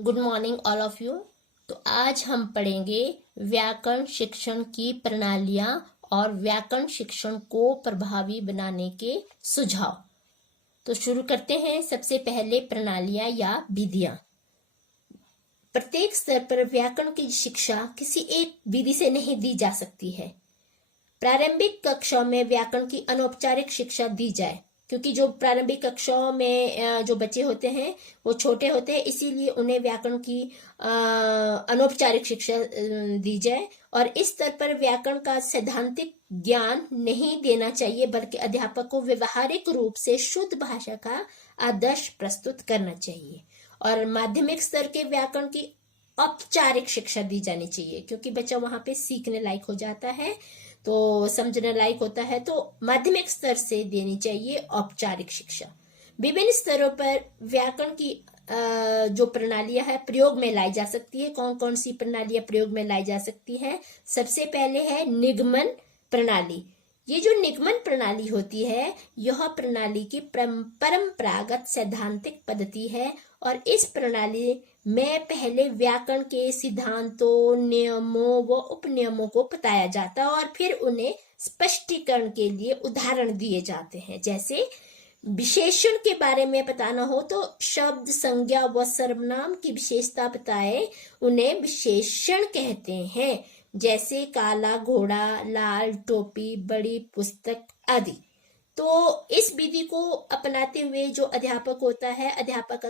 Good morning all of you. तो आज हम पढ़ेंगे व्याकरण शिक्षण की प्रणालियां और व्याकरण शिक्षण को प्रभावी बनाने के सुझाव। तो शुरू करते हैं। सबसे पहले प्रणालियां या विधियां। प्रत्येक स्तर पर व्याकरण की शिक्षा किसी एक विधि से नहीं दी जा सकती है। प्रारंभिक कक्षाओं में व्याकरण की अनौपचारिक शिक्षा दी जाए, क्योंकि जो प्रारंभिक कक्षाओं में जो बच्चे होते हैं वो छोटे होते हैं, इसीलिए उन्हें व्याकरण की अनौपचारिक शिक्षा दी जाए। और इस स्तर पर व्याकरण का सैद्धांतिक ज्ञान नहीं देना चाहिए, बल्कि अध्यापक को व्यवहारिक रूप से शुद्ध भाषा का आदर्श प्रस्तुत करना चाहिए। और माध्यमिक स्तर के व्याकरण की औपचारिक शिक्षा दी जानी चाहिए, क्योंकि बच्चा वहां पे सीखने लायक हो जाता है, तो समझने लायक होता है। तो माध्यमिक स्तर से देनी चाहिए औपचारिक शिक्षा। विभिन्न स्तरों पर व्याकरण की जो प्रणालियां है प्रयोग में लाई जा सकती है। कौन कौन सी प्रणालियां प्रयोग में लाई जा सकती है? सबसे पहले है निगमन प्रणाली। ये जो निगमन प्रणाली होती है, यह प्रणाली की परंपरागत सैद्धांतिक पद्धति है, और इस प्रणाली में पहले व्याकरण के सिद्धांतों, नियमों व उपनियमों को बताया जाता है और फिर उन्हें स्पष्टीकरण के लिए उदाहरण दिए जाते हैं। जैसे विशेषण के बारे में बताना हो तो शब्द, संज्ञा व सर्वनाम की विशेषता बताए, उन्हें विशेषण कहते हैं। जैसे काला घोड़ा, लाल टोपी, बड़ी पुस्तक आदि। तो इस विधि को अपनाते हुए जो अध्यापक होता है, अध्यापक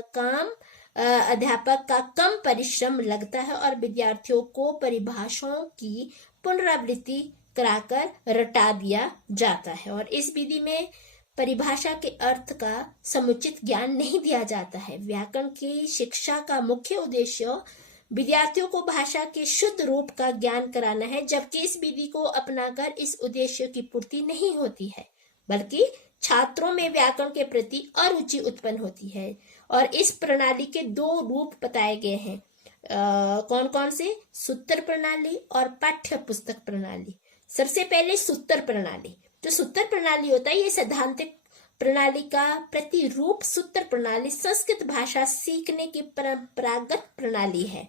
का कम परिश्रम लगता है और विद्यार्थियों को परिभाषाओं की पुनरावृत्ति कराकर रटा दिया जाता है। और इस विधि में परिभाषा के अर्थ का समुचित ज्ञान नहीं दिया जाता है। व्याकरण की शिक्षा का मुख्य उद्देश्य विद्यार्थियों को भाषा के शुद्ध रूप का ज्ञान कराना है, जबकि इस विधि को अपनाकर इस उद्देश्य की पूर्ति नहीं होती है, बल्कि छात्रों में व्याकरण के प्रति अरुचि उत्पन्न होती है। और इस प्रणाली के दो रूप बताए गए हैं। कौन कौन से? सूत्र प्रणाली और पाठ्य पुस्तक प्रणाली। सबसे पहले सूत्र प्रणाली। जो सूत्र प्रणाली होता है, ये सैद्धांतिक प्रणाली का प्रतिरूप सूत्र प्रणाली संस्कृत भाषा सीखने की परंपरागत प्रणाली है,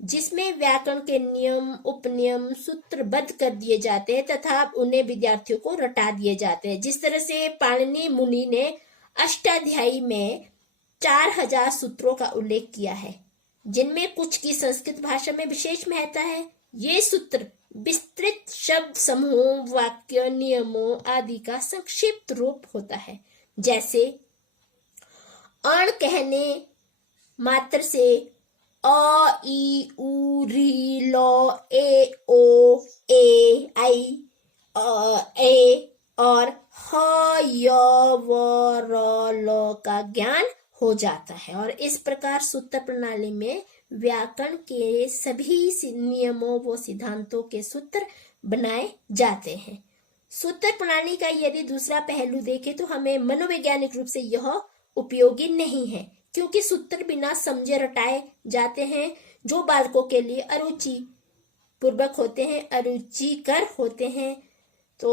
जिसमें व्याकरण के नियम, उपनियम सूत्रबद्ध कर दिए जाते हैं तथा उन्हें विद्यार्थियों को रटा दिए जाते हैं। जिस तरह से पाणिनि मुनि ने अष्टाध्यायी में 4000 सूत्रों का उल्लेख किया है, जिनमें कुछ की संस्कृत भाषा में विशेष महत्ता है। ये सूत्र विस्तृत शब्द समूहों, वाक्य, नियमों आदि का संक्षिप्त रूप होता है। जैसे अण कहने मात्र से अ, ई, उ, री, लो, ए, ओ, ए, आई, ए और ह, य, व, र, ल का ज्ञान हो जाता है। और इस प्रकार सूत्र प्रणाली में व्याकरण के सभी नियमों व सिद्धांतों के सूत्र बनाए जाते हैं। सूत्र प्रणाली का यदि दूसरा पहलू देखें तो हमें मनोवैज्ञानिक रूप से यह उपयोगी नहीं है, क्योंकि सूत्र बिना समझे रटाए जाते हैं, जो बालकों के लिए अरुचि पूर्वक होते हैं, अरुचिकर होते हैं। तो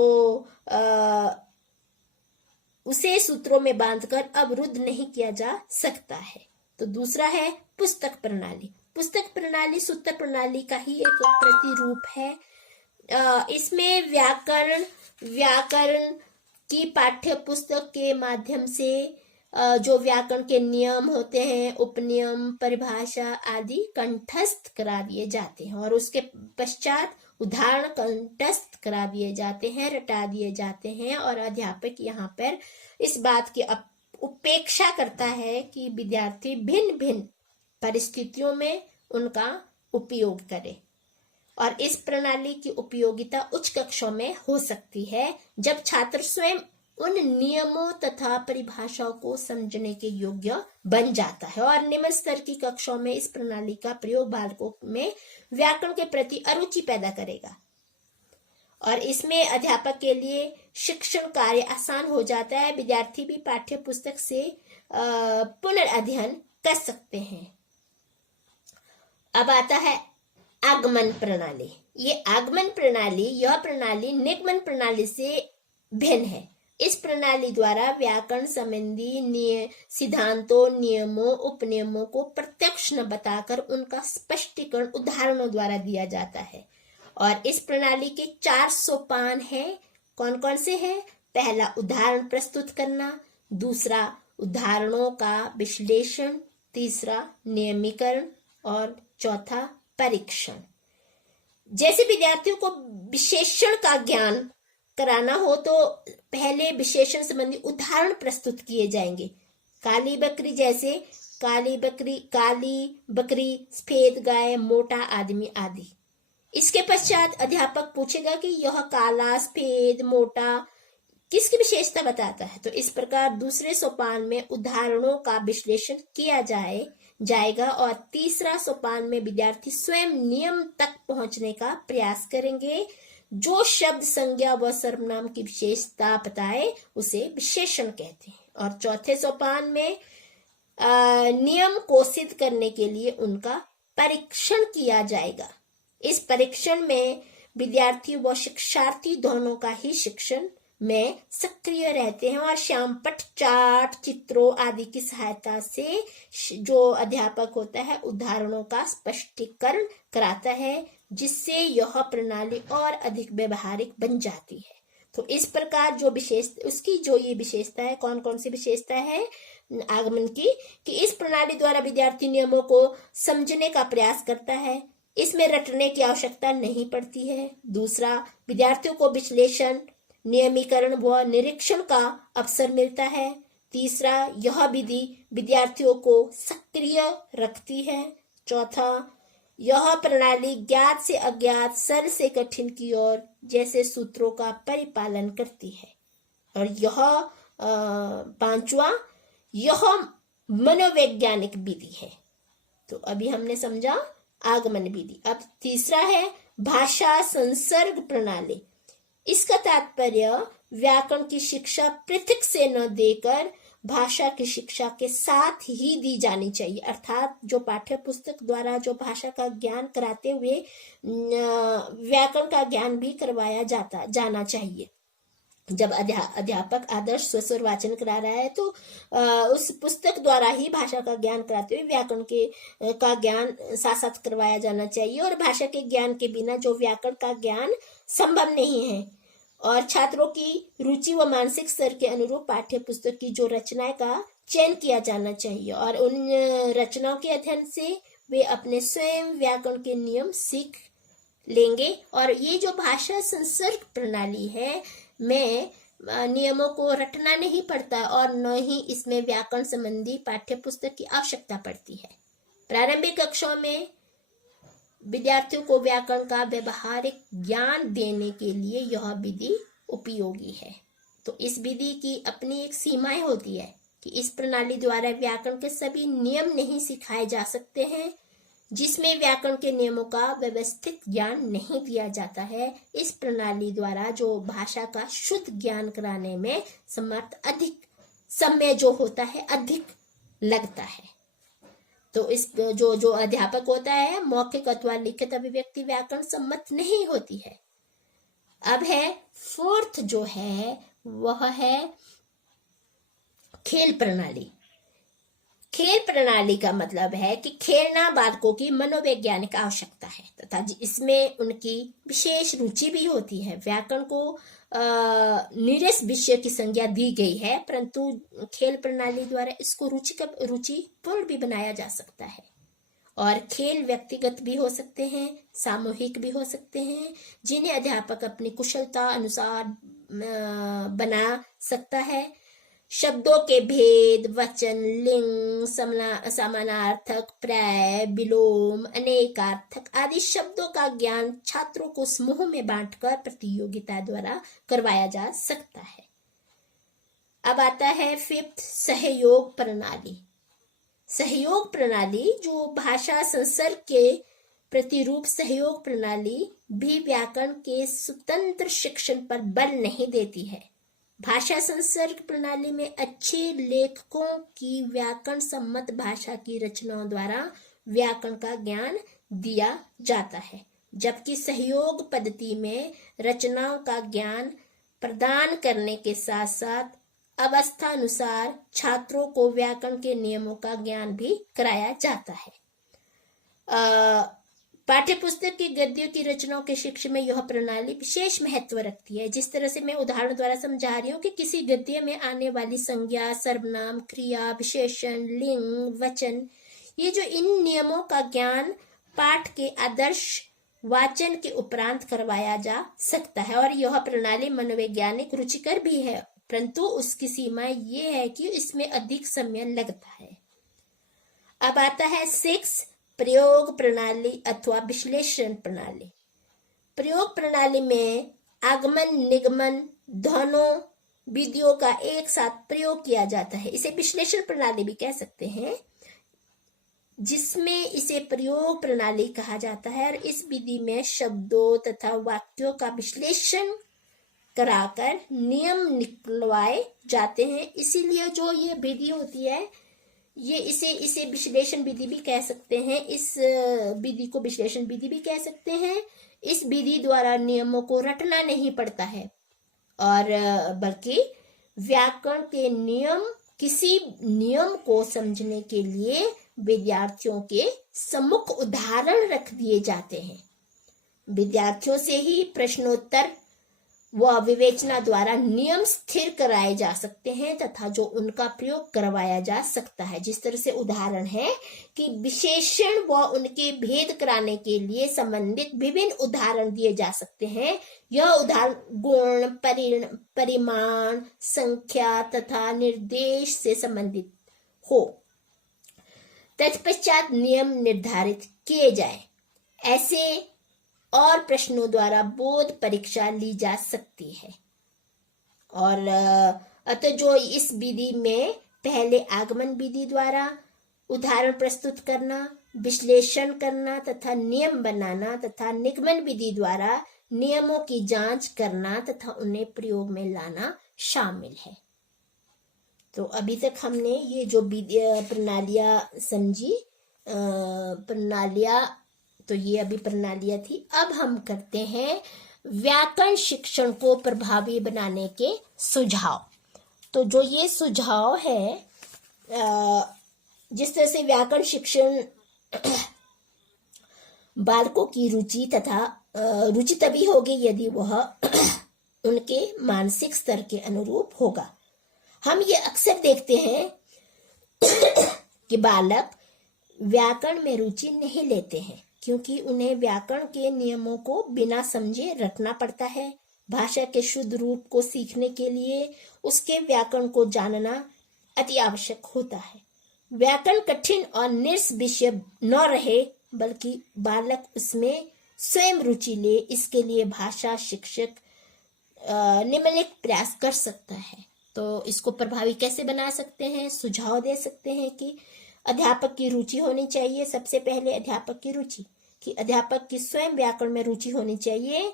उसे सूत्रों में बांधकर अवरुद्ध नहीं किया जा सकता है। तो दूसरा है पुस्तक प्रणाली। पुस्तक प्रणाली सूत्र प्रणाली का ही एक प्रतिरूप है। इसमें व्याकरण की पाठ्य पुस्तक के माध्यम से जो व्याकरण के नियम होते हैं, उपनियम, परिभाषा आदि कंठस्थ करा दिए जाते हैं, और उसके पश्चात उदाहरण कंठस्थ करा दिए जाते हैं, रटा दिए जाते हैं। और अध्यापक यहाँ पर इस बात की उपेक्षा करता है कि विद्यार्थी भिन्न भिन्न परिस्थितियों में उनका उपयोग करे। और इस प्रणाली की उपयोगिता उच्च कक्षाओं में हो सकती है, जब छात्र स्वयं उन नियमों तथा परिभाषाओं को समझने के योग्य बन जाता है। और निम्न स्तर की कक्षाओं में इस प्रणाली का प्रयोग बालकों में व्याकरण के प्रति अरुचि पैदा करेगा, और इसमें अध्यापक के लिए शिक्षण कार्य आसान हो जाता है। विद्यार्थी भी पाठ्य पुस्तक से पुनर्अध्ययन कर सकते हैं। अब आता है आगमन प्रणाली। यह प्रणाली निगमन प्रणाली से भिन्न है। इस प्रणाली द्वारा व्याकरण संबंधी सिद्धांतों, नियमों, उपनियमों को प्रत्यक्ष न बताकर उनका स्पष्टीकरण उदाहरणों द्वारा दिया जाता है। और इस प्रणाली के 4 सोपान हैं। कौन कौन से हैं? पहला, उदाहरण प्रस्तुत करना। दूसरा, उदाहरणों का विश्लेषण। तीसरा, नियमीकरण। और चौथा, परीक्षण। जैसे विद्यार्थियों को विशेषण का ज्ञान कराना हो तो पहले विशेषण संबंधी उदाहरण प्रस्तुत किए जाएंगे। काली बकरी जैसे काली बकरी, सफेद गाय, मोटा आदमी आदि। इसके पश्चात अध्यापक पूछेगा कि यह काला, सफेद, मोटा किसकी विशेषता बताता है। तो इस प्रकार दूसरे सोपान में उदाहरणों का विश्लेषण किया जाएगा और तीसरा सोपान में विद्यार्थी स्वयं नियम तक पहुंचने का प्रयास करेंगे। जो शब्द, संज्ञा व सर्वनाम की विशेषता बताए उसे विशेषण कहते हैं। और चौथे सोपान में नियम को सिद्ध करने के लिए उनका परीक्षण किया जाएगा। इस परीक्षण में विद्यार्थी व शिक्षार्थी दोनों का ही शिक्षण में सक्रिय रहते हैं और श्यामपट्ट, चार्ट, चित्रों आदि की सहायता से जो अध्यापक होता है उदाहरणों का स्पष्टीकरण कराता है, जिससे यह प्रणाली और अधिक व्यवहारिक बन जाती है। तो इस प्रकार उसकी जो ये विशेषता है, कौन कौन सी विशेषता है आगमन की, कि इस प्रणाली द्वारा विद्यार्थी नियमों को समझने का प्रयास करता है। इसमें रटने की आवश्यकता नहीं पड़ती है। दूसरा, विद्यार्थियों को विश्लेषण, नियमीकरण व निरीक्षण का अवसर मिलता है। तीसरा, यह विधि विद्यार्थियों को सक्रिय रखती है। चौथा, यह प्रणाली ज्ञात से अज्ञात, सरल से कठिन की ओर जैसे सूत्रों का परिपालन करती है। और यह पांचवा, यह मनोवैज्ञानिक विधि है। तो अभी हमने समझा आगमन विधि। अब तीसरा है भाषा संसर्ग प्रणाली। इसका तात्पर्य व्याकरण की शिक्षा पृथक से न देकर भाषा की शिक्षा के साथ ही दी जानी चाहिए। अर्थात जो पाठ्य पुस्तक द्वारा जो भाषा का ज्ञान कराते हुए व्याकरण का ज्ञान भी करवाया जाना चाहिए। जब अध्यापक आदर्श स्वर वाचन करा रहा है तो उस पुस्तक द्वारा ही भाषा का ज्ञान कराते हुए व्याकरण का ज्ञान साथ साथ करवाया जाना चाहिए। और भाषा के ज्ञान के बिना जो व्याकरण का ज्ञान संभव नहीं है। और छात्रों की रुचि व मानसिक स्तर के अनुरूप पाठ्य पुस्तक की जो रचनाएं का चयन किया जाना चाहिए और उन रचनाओं के अध्ययन से वे अपने स्वयं व्याकरण के नियम सीख लेंगे। और ये जो भाषा संसर्ग प्रणाली है में नियमों को रटना नहीं पड़ता और न ही इसमें व्याकरण संबंधी पाठ्य पुस्तक की आवश्यकता पड़ती है। प्रारंभिक कक्षाओं में विद्यार्थियों को व्याकरण का व्यवहारिक ज्ञान देने के लिए यह विधि उपयोगी है। तो इस विधि की अपनी एक सीमाएं होती है कि इस प्रणाली द्वारा व्याकरण के सभी नियम नहीं सिखाए जा सकते हैं। जिसमें व्याकरण के नियमों का व्यवस्थित ज्ञान नहीं दिया जाता है, इस प्रणाली द्वारा जो भाषा का शुद्ध ज्ञान कराने में समर्थ अधिक समय जो होता है अधिक लगता है। तो इस जो अध्यापक होता है मौखिक अथवा लिखित अभिव्यक्ति व्याकरण सम्मत नहीं होती है। अब है फोर्थ जो है वह है खेल प्रणाली। खेल प्रणाली का मतलब है कि खेलना बालकों की मनोवैज्ञानिक आवश्यकता है तथा इसमें उनकी विशेष रुचि भी होती है। व्याकरण को नीरस विषय की संज्ञा दी गई है, परंतु खेल प्रणाली द्वारा इसको रुचिपूर्ण भी बनाया जा सकता है। और खेल व्यक्तिगत भी हो सकते हैं, सामूहिक भी हो सकते हैं, जिन्हें अध्यापक अपनी कुशलता अनुसार बना सकता है। शब्दों के भेद, वचन, लिंग, समानार्थक, प्राय, विलोम, अनेकार्थक आदि शब्दों का ज्ञान छात्रों को समूह में बांटकर प्रतियोगिता द्वारा करवाया जा सकता है। अब आता है फिफ्थ, सहयोग प्रणाली। सहयोग प्रणाली जो भाषा संसर्ग के प्रतिरूप सहयोग प्रणाली भी व्याकरण के स्वतंत्र शिक्षण पर बल नहीं देती है। भाषा संसर्ग प्रणाली में अच्छे लेखकों की व्याकरण सम्मत भाषा की रचनाओं द्वारा व्याकरण का ज्ञान दिया जाता है, जबकि सहयोग पद्धति में रचनाओं का ज्ञान प्रदान करने के साथ साथ अवस्थानुसार छात्रों को व्याकरण के नियमों का ज्ञान भी कराया जाता है। पाठ्य पुस्तक की गद्यों की रचनाओं के शिक्षा में यह प्रणाली विशेष महत्व रखती है। जिस तरह से मैं उदाहरण द्वारा समझा रही हूँ कि किसी गद्य में आने वाली संज्ञा, सर्वनाम, क्रिया, विशेषण, लिंग, वचन, ये जो इन नियमों का ज्ञान पाठ के आदर्श वाचन के उपरांत करवाया जा सकता है और यह प्रणाली मनोवैज्ञानिक रुचिकर भी है, परंतु उसकी सीमा ये है कि इसमें अधिक समय लगता है। अब आता है 6 प्रयोग प्रणाली अथवा विश्लेषण प्रणाली। प्रयोग प्रणाली में आगमन, निगमन दोनों विधियों का एक साथ प्रयोग किया जाता है। इसे विश्लेषण प्रणाली भी कह सकते हैं, जिसमें इसे प्रयोग प्रणाली कहा जाता है और इस विधि में शब्दों तथा वाक्यों का विश्लेषण कराकर नियम निकलवाए जाते हैं। इसीलिए जो ये विधि होती है, ये इसे विश्लेषण विधि भी कह सकते हैं। इस विधि को विश्लेषण विधि भी कह सकते हैं। इस विधि द्वारा नियमों को रटना नहीं पड़ता है और बल्कि व्याकरण के नियम, किसी नियम को समझने के लिए विद्यार्थियों के सम्मुख उदाहरण रख दिए जाते हैं। विद्यार्थियों से ही प्रश्नोत्तर व विवेचना द्वारा नियम स्थिर कराए जा सकते हैं तथा जो उनका प्रयोग करवाया जा सकता है। जिस तरह से उदाहरण है कि विशेषण व उनके भेद कराने के लिए संबंधित विभिन्न उदाहरण दिए जा सकते हैं। यह उदाहरण गुण, परिमाण, संख्या तथा निर्देश से संबंधित हो। तत्पश्चात नियम निर्धारित किए जाए। ऐसे और प्रश्नों द्वारा बोध परीक्षा ली जा सकती है। और अतः जो इस विधि में पहले आगमन विधि द्वारा उदाहरण प्रस्तुत करना, विश्लेषण करना तथा नियम बनाना तथा निगमन विधि द्वारा नियमों की जांच करना तथा उन्हें प्रयोग में लाना शामिल है। तो अभी तक हमने ये जो प्रणालियां समझी, प्रणालियां, तो ये अभी प्रणालियां थी। अब हम करते हैं व्याकरण शिक्षण को प्रभावी बनाने के सुझाव। तो जो ये सुझाव है, जिस तरह से व्याकरण शिक्षण बालकों की रुचि तभी होगी यदि वह उनके मानसिक स्तर के अनुरूप होगा। हम ये अक्सर देखते हैं कि बालक व्याकरण में रुचि नहीं लेते हैं क्योंकि उन्हें व्याकरण के नियमों को बिना समझे रटना पड़ता है। भाषा के शुद्ध रूप को सीखने के लिए उसके व्याकरण को जानना अति आवश्यक होता है। व्याकरण कठिन और निरस विषय न रहे, बल्कि बालक उसमें स्वयं रुचि ले, इसके लिए भाषा शिक्षक निम्नलिखित प्रयास कर सकता है। तो इसको प्रभावी कैसे बना सकते हैं? सुझाव दे सकते हैं कि अध्यापक की रुचि होनी चाहिए। सबसे पहले अध्यापक की रुचि, कि अध्यापक की स्वयं व्याकरण में रुचि होनी चाहिए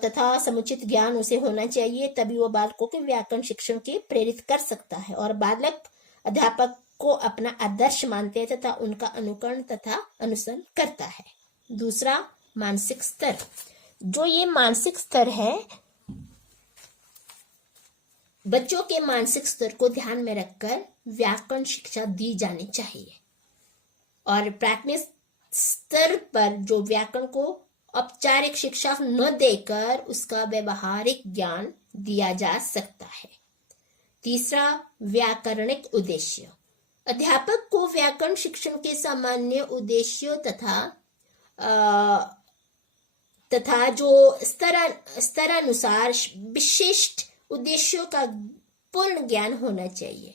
तथा समुचित ज्ञान उसे होना चाहिए, तभी वो बालकों के व्याकरण शिक्षण के प्रेरित कर सकता है। और बालक अध्यापक को अपना आदर्श मानते हैं तथा उनका अनुकरण तथा अनुसरण करता है। दूसरा, मानसिक स्तर। जो ये मानसिक स्तर है, बच्चों के मानसिक स्तर को ध्यान में रखकर व्याकरण शिक्षा दी जानी चाहिए और प्राथमिक स्तर पर जो व्याकरण को औपचारिक शिक्षा न देकर उसका व्यवहारिक ज्ञान दिया जा सकता है। तीसरा, व्याकरणिक उद्देश्य। अध्यापक को व्याकरण शिक्षण के सामान्य उद्देश्यों तथा जो स्तरानुसार विशिष्ट उद्देश्यों का पूर्ण ज्ञान होना चाहिए।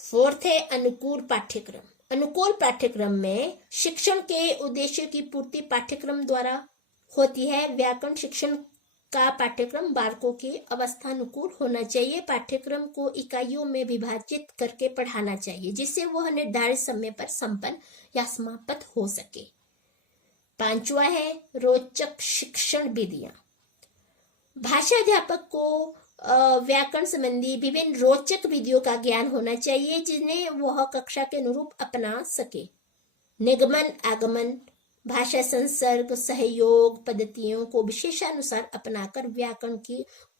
फोर्थ है अनुकूल पाठ्यक्रम। अनुकूल पाठ्यक्रम में शिक्षण के उद्देश्य की पूर्ति पाठ्यक्रम द्वारा होती है। व्याकरण शिक्षण का पाठ्यक्रम बालकों के अवस्थानुकूल होना चाहिए। पाठ्यक्रम को इकाइयों में विभाजित करके पढ़ाना चाहिए जिससे वह निर्धारित समय पर संपन्न या समाप्त हो सके। पांचवा है रोचक शिक्षण विधियां। भाषा अध्यापक को व्याकरण संबंधी विभिन्न रोचक विधियों का ज्ञान होना चाहिए जिन्हें वह कक्षा के अनुरूप अपना सके। निगमन, आगमन भाषा संसर्ग सहयोग पद्धतियों को विशेषानुसार अपनाकर व्याकरण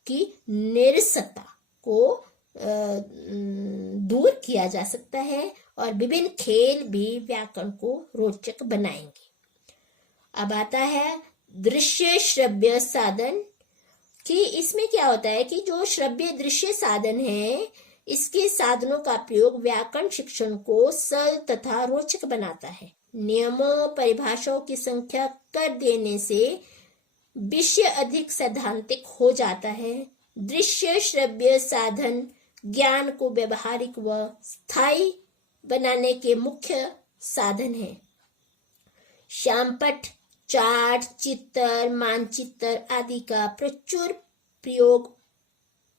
की निरसता को दूर किया जा सकता है और विभिन्न खेल भी व्याकरण को रोचक बनाएंगे। अब आता है दृश्य श्रव्य साधन कि इसमें क्या होता है कि जो श्रव्य दृश्य साधन है, इसके साधनों का प्रयोग व्याकरण शिक्षण को सरल तथा रोचक बनाता है। नियमों परिभाषाओं की संख्या कर देने से विषय अधिक सैद्धांतिक हो जाता है। दृश्य श्रव्य साधन ज्ञान को व्यवहारिक व स्थायी बनाने के मुख्य साधन है। श्यामपट्ट, चार्ट, चित्र, मानचित्र आदि का प्रचुर प्रयोग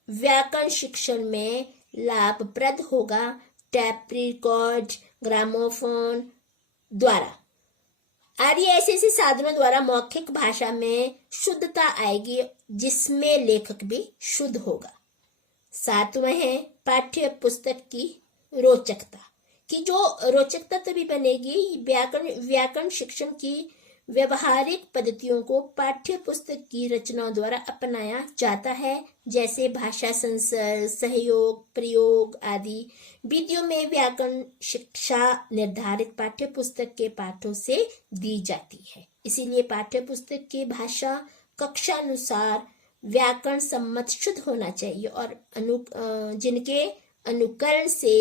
व्याकरण शिक्षण में लाभप्रद होगा। टैप रिकॉर्ड, ग्रामोफोन द्वारा आदि ऐसे साधनों द्वारा मौखिक भाषा में शुद्धता आएगी, जिसमें लेखक भी शुद्ध होगा। 7वां है पाठ्य पुस्तक की रोचकता कि जो रोचकता तभी बनेगी व्याकरण शिक्षण की व्यवहारिक पद्धतियों को पाठ्य पुस्तक की रचनाओं द्वारा अपनाया जाता है, जैसे भाषा संसर्ग सहयोग प्रयोग आदि विधियों में व्याकरण शिक्षा निर्धारित पाठ्य पुस्तक के पाठों से दी जाती है। इसीलिए पाठ्य पुस्तक की भाषा कक्षानुसार व्याकरण सम्मत शुद्ध होना चाहिए और जिनके अनुकरण से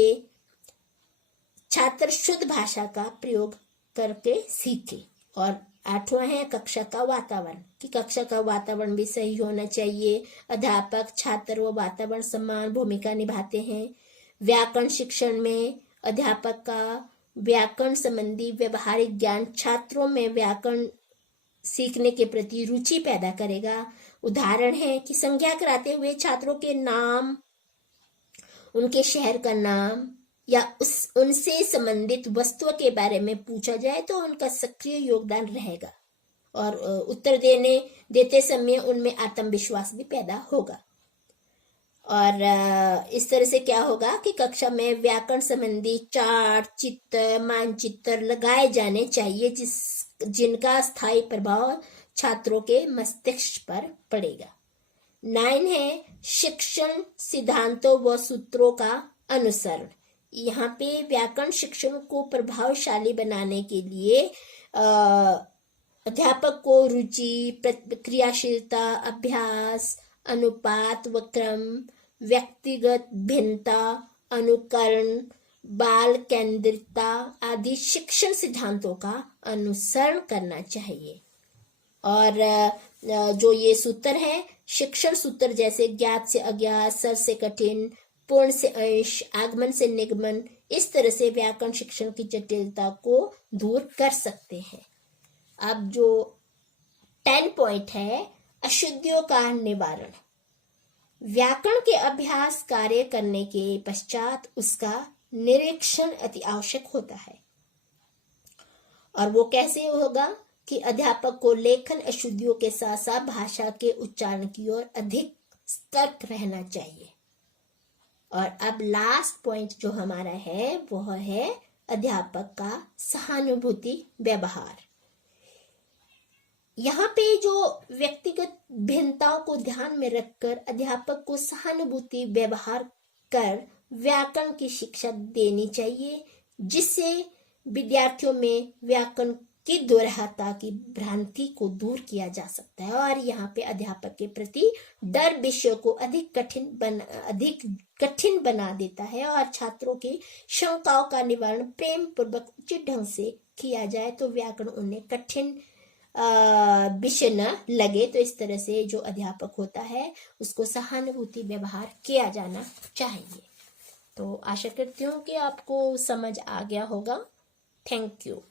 छात्र शुद्ध भाषा का प्रयोग करके सीखे। और 8वां है कक्षा का वातावरण कि कक्षा का वातावरण भी सही होना चाहिए। अध्यापक छात्र व वातावरण समान भूमिका निभाते हैं। व्याकरण शिक्षण में अध्यापक का व्याकरण संबंधी व्यवहारिक ज्ञान छात्रों में व्याकरण सीखने के प्रति रुचि पैदा करेगा। उदाहरण है कि संज्ञा कराते हुए छात्रों के नाम, उनके शहर का नाम या उनसे संबंधित वस्तुओं के बारे में पूछा जाए तो उनका सक्रिय योगदान रहेगा और उत्तर देते समय उनमें आत्मविश्वास भी पैदा होगा। और इस तरह से क्या होगा कि कक्षा में व्याकरण संबंधी चार्ट, चित्र, मानचित्र लगाए जाने चाहिए जिनका स्थायी प्रभाव छात्रों के मस्तिष्क पर पड़ेगा। 9 है शिक्षण सिद्धांतों व सूत्रों का अनुसरण। यहाँ पे व्याकरण शिक्षण को प्रभावशाली बनाने के लिए अध्यापक को रुचि, क्रियाशीलता, अभ्यास, अनुपात व क्रम, व्यक्तिगत भिन्नता, अनुकरण, बाल केंद्रितता आदि शिक्षण सिद्धांतों का अनुसरण करना चाहिए। और जो ये सूत्र है शिक्षण सूत्र जैसे ज्ञात से अज्ञात, सर से कठिन, पूर्ण से अंश, आगमन से निगमन, इस तरह से व्याकरण शिक्षण की जटिलता को दूर कर सकते हैं। अब जो 10 पॉइंट है अशुद्धियों का निवारण। व्याकरण के अभ्यास कार्य करने के पश्चात उसका निरीक्षण अति आवश्यक होता है। और वो कैसे होगा कि अध्यापक को लेखन अशुद्धियों के साथ साथ भाषा के उच्चारण की ओर अधिक सतर्क रहना चाहिए। और अब लास्ट पॉइंट जो हमारा है वह है अध्यापक का सहानुभूति व्यवहार। यहाँ पे जो व्यक्तिगत भिन्नताओं को ध्यान में रखकर अध्यापक को सहानुभूति व्यवहार कर व्याकरण की शिक्षा देनी चाहिए, जिससे विद्यार्थियों में व्याकरण की दुर्हता की भ्रांति को दूर किया जा सकता है। और यहाँ पे अध्यापक के प्रति डर विषय को अधिक कठिन बना देता है और छात्रों की शंकाओं का निवारण प्रेम पूर्वक उचित ढंग से किया जाए तो व्याकरण उन्हें कठिन विषय न लगे। तो इस तरह से जो अध्यापक होता है उसको सहानुभूति व्यवहार किया जाना चाहिए। तो आशा करती हूँ कि आपको समझ आ गया होगा। Thank you.